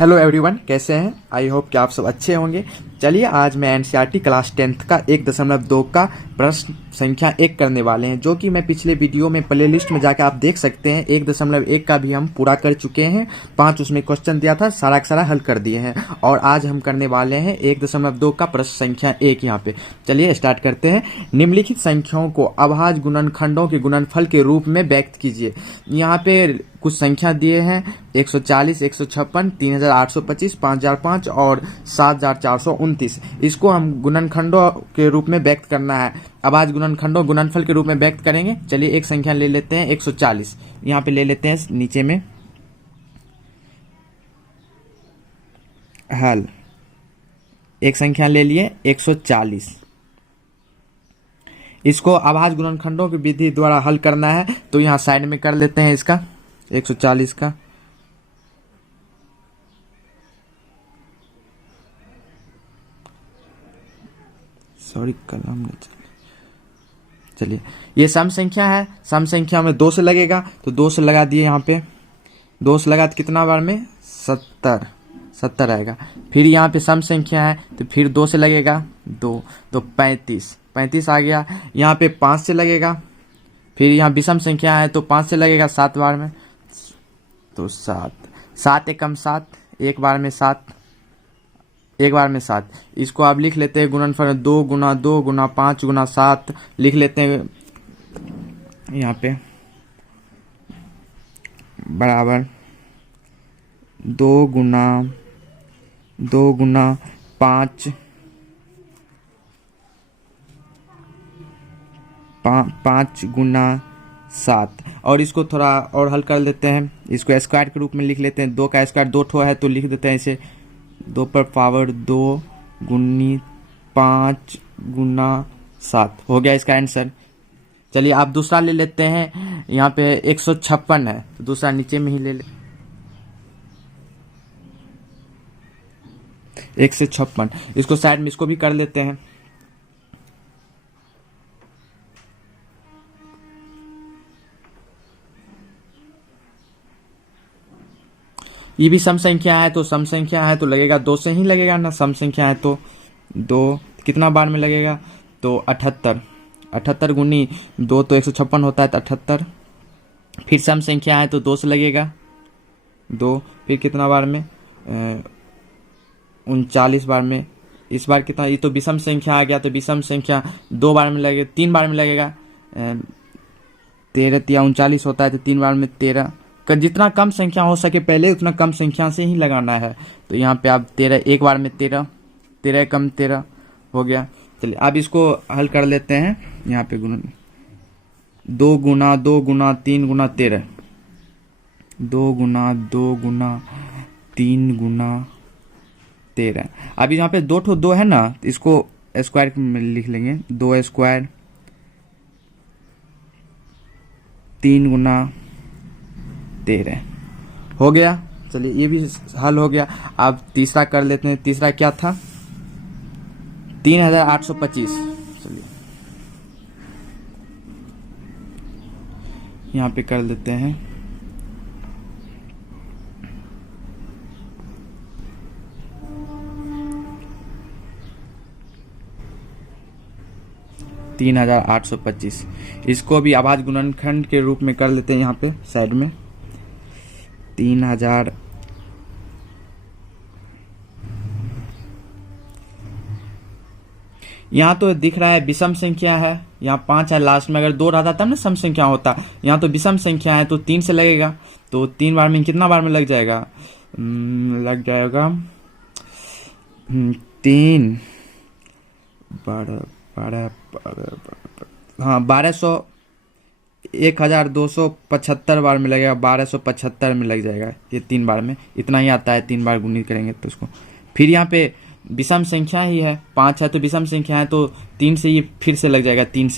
Hello everyone, कैसे हैं? I hope कि आप सब अच्छे होंगे। चलिए आज मैं एनसीईआरटी क्लास 10th का 1.2 का प्रश्न संख्या 1 करने वाले हैं, जो कि मैं पिछले वीडियो में प्लेलिस्ट में जाकर आप देख सकते हैं। 1.1 का भी हम पूरा कर चुके हैं। 5 उसमें क्वेश्चन दिया था, सारा का सारा हल कर दिए हैं। और आज हम करने वाले हैं 1.2 का प्रश्न संख्या 1 यहाँ पे। चलिए स्टार्ट करते हैं। निम्नलिखित संख्याओं को अभाज्य गुणनखंडों के गुणनफल के रूप में व्यक्त कीजिए। यहाँ पे कुछ संख्या दिए हैं 140, 156, 3825, 5005 और 7429। इसको हम गुणनखंडों के रूप में व्यक्त करना है। अभाज्य गुणनखंडों गुणनफल के रूप में व्यक्त करेंगे। चलिए एक संख्या ले लेते हैं 140। यहाँ पे ले लेते हैं नीचे में हल। एक संख्या ले लिए 140। इसको अभाज्य गुणनखंडों की विधि द्वारा हल करना है, तो यहाँ साइड में कर लेते हैं इसका 140 का। सॉरी कलम नहीं चलिए ये सम संख्या है। सम संख्या में 2 से लगेगा, तो 2 से लगा दिए। यहाँ पे 2 से लगा तो कितना बार में 70 आएगा। फिर यहाँ पे सम संख्या है, तो फिर 2 से लगेगा 2 तो 35 आ गया। यहाँ पे 5 से लगेगा। फिर यहाँ विषम संख्या है, तो 5 से लगेगा 7 बार में, तो 7 एकम 7, एक बार में 7। इसको आप लिख लेते हैं गुणनफल 2 गुना 2 गुना 5 गुना 7 लिख लेते हैं यहाँ पे, बराबर 2 गुना 5 गुना 7। और इसको थोड़ा और हल कर लेते हैं। इसको स्क्वायर के रूप में लिख लेते हैं। 2 का स्क्वायर 2 ठो है, तो लिख देते हैं इसे 2 पर पावर 2 गुनी 5 गुना 7 हो गया इसका आंसर। चलिए आप दूसरा ले लेते हैं। यहाँ पे 156 है, तो दूसरा नीचे में ही ले 156। इसको साइड में इसको भी कर लेते हैं। ये भी सम संख्या है, तो सम संख्या है तो लगेगा 2 से ही लगेगा ना। सम संख्या है तो 2 कितना बार में लगेगा, तो 78 गुनी 2 तो 156 होता है, तो 78। फिर सम संख्या है तो 2 से लगेगा 2, फिर कितना बार में 39 बार में। इस बार कितना, ये तो विषम संख्या आ गया, तो विषम संख्या 2 बार में लगेगा, 3 बार में लगेगा। 13 या 39 होता है, तो 3 बार में 13। जितना कम संख्या हो सके पहले, उतना कम संख्या से ही लगाना है। तो यहाँ पे आप 13 एक बार में 13 कम 13 हो गया। चलिए अब इसको हल कर लेते हैं। यहाँ पे 2 गुना 2 गुना 3 गुना 13, 2 गुना 2 गुना 3 गुना 13। अब यहाँ पे 2 है ना, तो इसको स्क्वायर में लिख लेंगे। 2 स्क्वायर 3 गुना 13 हो गया। चलिए ये भी हल हो गया। अब तीसरा कर लेते हैं। तीसरा क्या था, 3825। चलिए यहाँ पे कर लेते हैं। $3825। इसको भी अभाज्य गुणनखंड के रूप में कर लेते हैं। यहाँ पे साइड में 3000। यहाँ तो दिख रहा है विषम संख्या है, यहाँ 5 है लास्ट में। अगर 2 रहता तब ना सम संख्या होता। यहाँ तो विषम संख्या है, तो 3 से लगेगा, तो 3 बार में कितना बार में लग जाएगा, 3 1200 1275 बार में लगेगा। 1275 में लग जाएगा ये 3 बार में। इतना ही आता है, 3 बार गुणित करेंगे तो उसको। फिर यहाँ पे विषम संख्या ही है, 5 है तो विषम संख्या है, तो 3 से ये फिर से लग जाएगा। 3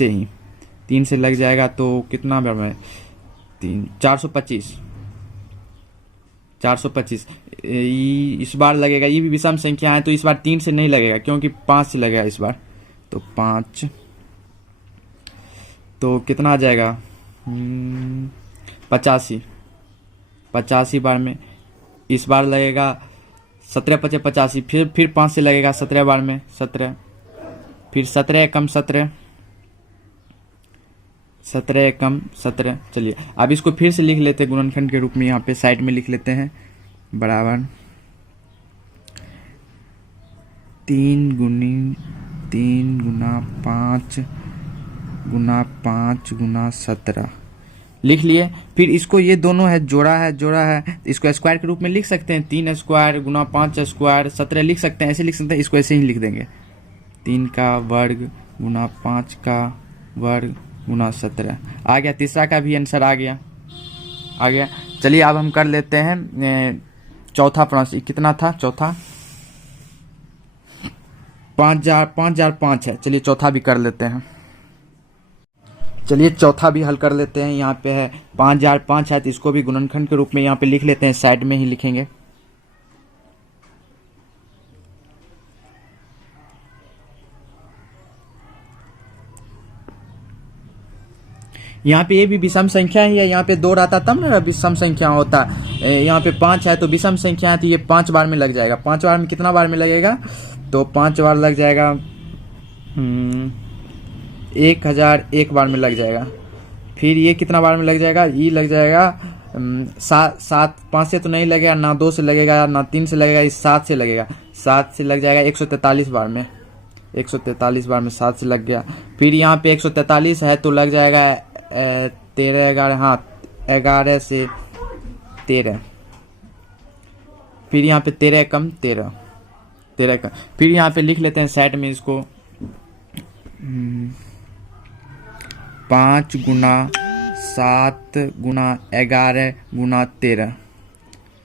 से लग जाएगा, तो कितना बार में 425 इस बार लगेगा। ये भी विषम संख्या है, तो इस बार 3 से नहीं लगेगा, क्योंकि 5 से लगेगा इस बार। तो 5 तो कितना आ जाएगा 85 बार में। इस बार लगेगा 17 पचे 85, फिर 5 से लगेगा 17 बार में 17, फिर 17 एकम 17, 17 एकम 17। चलिए अब इसको फिर से लिख लेते हैं गुणनखंड के रूप में, यहाँ पे साइड में लिख लेते हैं बराबर 3 गुना 5 गुना 17 लिख लिए। फिर इसको ये दोनों है जोड़ा है इसको स्क्वायर के रूप में लिख सकते हैं, 3 स्क्वायर गुना 5 स्क्वायर 17 लिख सकते हैं, ऐसे लिख सकते हैं। इसको ऐसे ही लिख देंगे 3 का वर्ग गुना 5 का वर्ग गुना 17 आ गया। तीसरा का भी आंसर आ गया। चलिए अब हम कर लेते हैं चौथा प्रश्न। कितना था चौथा? 5005 है। चलिए चौथा भी कर लेते हैं। चलिए चौथा भी हल कर लेते हैं। यहाँ पे है 5005 है, तो इसको भी गुणनखंड के रूप में यहाँ पे लिख लेते हैं, साइड में ही लिखेंगे। यहाँ पे ये भी विषम संख्या ही है, यहाँ पे 2 रहता तब ना विषम संख्या होता। यहाँ पे 5 है तो विषम संख्या है, तो ये 5 बार में लग जाएगा। 5 बार में कितना बार में लगेगा? तो 5 बार लग जाएगा 1001 बार में लग जाएगा। फिर ये कितना बार में लग जाएगा? ये लग जाएगा 7 5 से तो नहीं लगेगा, ना 2 से लगेगा, ना 3 से लगेगा, इस 7 से लगेगा। 7 से लग जाएगा 143 बार में। 143 बार में 7 से लग गया। फिर यहाँ पे 143 है तो लग जाएगा 13 11, हाँ 11 से 13। फिर यहाँ पे 13 कम 13 कम। फिर यहाँ पे लिख लेते हैं साइड में इसको 5 गुना 7 गुना 11 गुना 13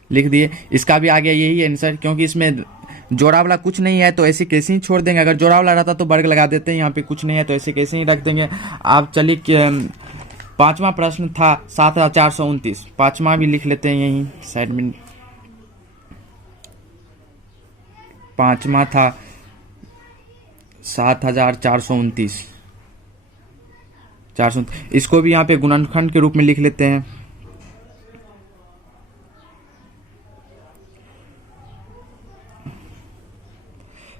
लिख दिए। इसका भी आ गया यही आंसर, क्योंकि इसमें जोड़ा वाला कुछ नहीं है तो ऐसे कैसे ही छोड़ देंगे। अगर जोड़ा वाला रहता तो वर्ग लगा देते हैं, यहाँ पे कुछ नहीं है तो ऐसे कैसे ही रख देंगे। आप चलिए पांचवा प्रश्न था 7429, पांचवा भी लिख लेते हैं यहीं साइड में। पांचवा था 7429, इसको भी यहाँ पे गुणनखंड के रूप में लिख लेते हैं।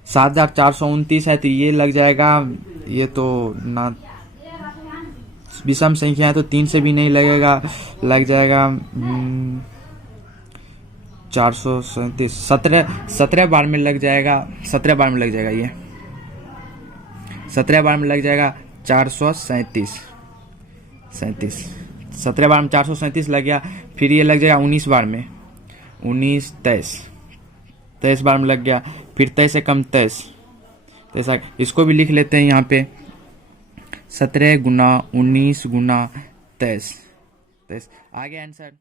सात 7429 है तो ये लग जाएगा, ये तो ना विषम संख्या है तो 3 से भी नहीं लगेगा, लग जाएगा 437, 17 बार में लग जाएगा। 17 बार में लग जाएगा, ये 17 बार में लग जाएगा 437। 17 बार में 437 लग गया। फिर ये लग जाएगा 19 बार में, 19 23 बार में लग गया। फिर 23 से कम 23, इसको भी लिख लेते हैं यहाँ पे 17 गुना 19 गुना 23 आ गया आंसर।